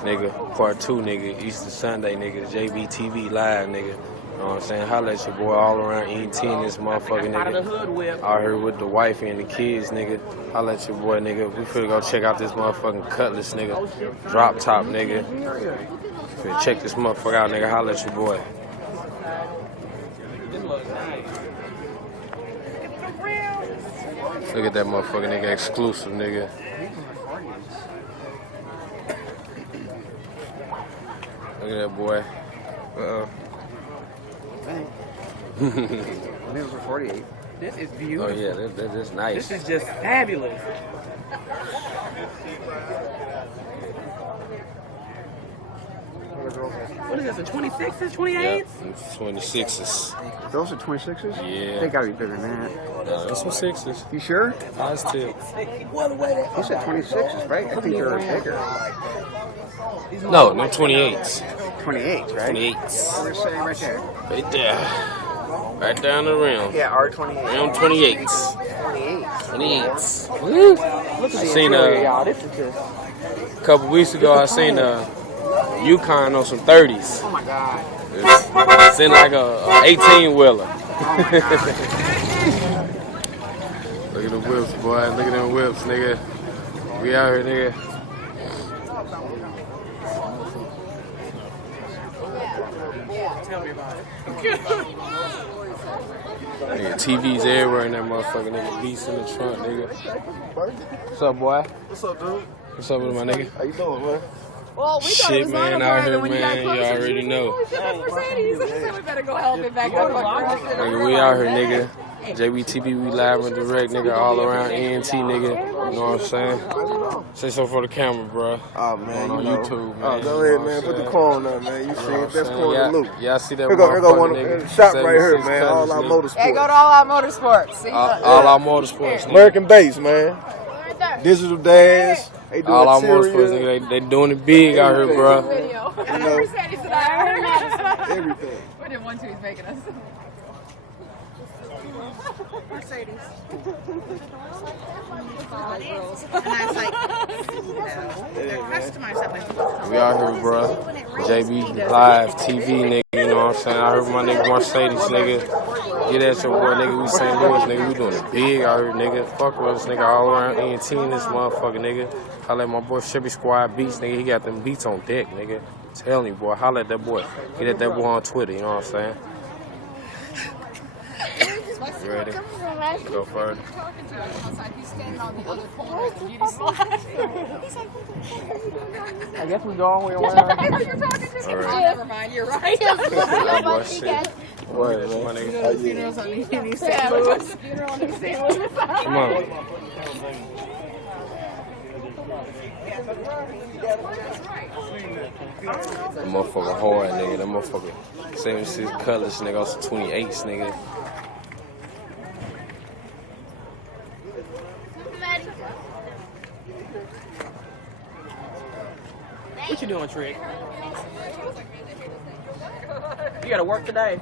nigga. Part 2, nigga. Easter Sunday, nigga. JBTV live, nigga. You know what I'm saying? Holla at your boy all around ENT and this motherfucker, nigga. Out here with the wife and the kids, nigga. Holla at your boy, nigga. We finna go check out this motherfucking Cutlass, nigga. Drop top, nigga. Finna check this motherfucker out, nigga. Holla at your boy. Look at that motherfucker, nigga. Exclusive, nigga. Look at that boy. Uh-oh. This was 48. This is beautiful. Oh, yeah, that's nice. This is just fabulous. What is this, a 26s, 28s? Yep, 26s. Those are 26s? Yeah. They gotta be bigger than that. No, that's some 6s. You sure? Positive. You said 26s, right? I think they're bigger. No, no 28s. 28s, right? 28s. We're saying right there. Right there. Right down the rim. Yeah, R28. Rim 28s. 28s. 28s. Woo. Look at I the seen interior, y'all. This is just... a couple weeks ago, I seen Yukon on some 30s. Oh my God. It's in like a 18-wheeler. Oh my God. Look at the whips, boy. Look at them whips, nigga. We out here, nigga. Tell me about it. Nigga, TVs everywhere in that motherfucker, nigga. Beats in the trunk, nigga. What's up, boy? What's up, dude? What's up with my nigga? How you doing, man? Well, we thought it Shit, was man, out here, man. You already know. We better go help it back up. Nigga, we out here, nigga. JBTV, we live and direct, nigga, all around ENT, nigga. You know what I'm saying? Say so for the camera, bro. Oh, man, on you know. YouTube, man. Oh, go ahead, man. Put the corn on there, man. You see it. Best corn in the loop. Yeah, I see that Here go one nigga. shop right here, 76 man. All our Cutlass, motorsports. Hey, go to All Out Motorsports. See, all our motorsports, nigga. American base, man. right there. Digital dash. They do All our interior, motorsports, nigga. They doing it big out here, bro. Video. You know, Mercedes and I. everything. We didn't want to. He's making us. Mercedes. And I was like, they're customized that way. We out here, bro. JB Live TV, nigga. You know what I'm saying? I heard my nigga Mercedes, nigga. Get at your boy, nigga. We St. Louis, nigga. We doing it big out here, nigga. Fuck with us, nigga. All around ENT in this motherfucker, nigga. Holla at my boy Chevy Squad Beats, nigga. He got them beats on deck, nigga. Tell me, boy. Holla at that boy. Get at that boy on Twitter, you know what I'm saying? You ready? Go further. He's standing on the other corner of the beauty salon. I guess we go all the way around. You're talking to All him. right. Never mind. You're right. That boy shit. What, man? My nigga. Funerals on the East Yeah, St. Louis. the funeral in East St. Louis. Come on. That motherfucker hard, nigga. That motherfucker 76 Cutlass, nigga. Also 28s, nigga. What you doing, Trick? You gotta work today.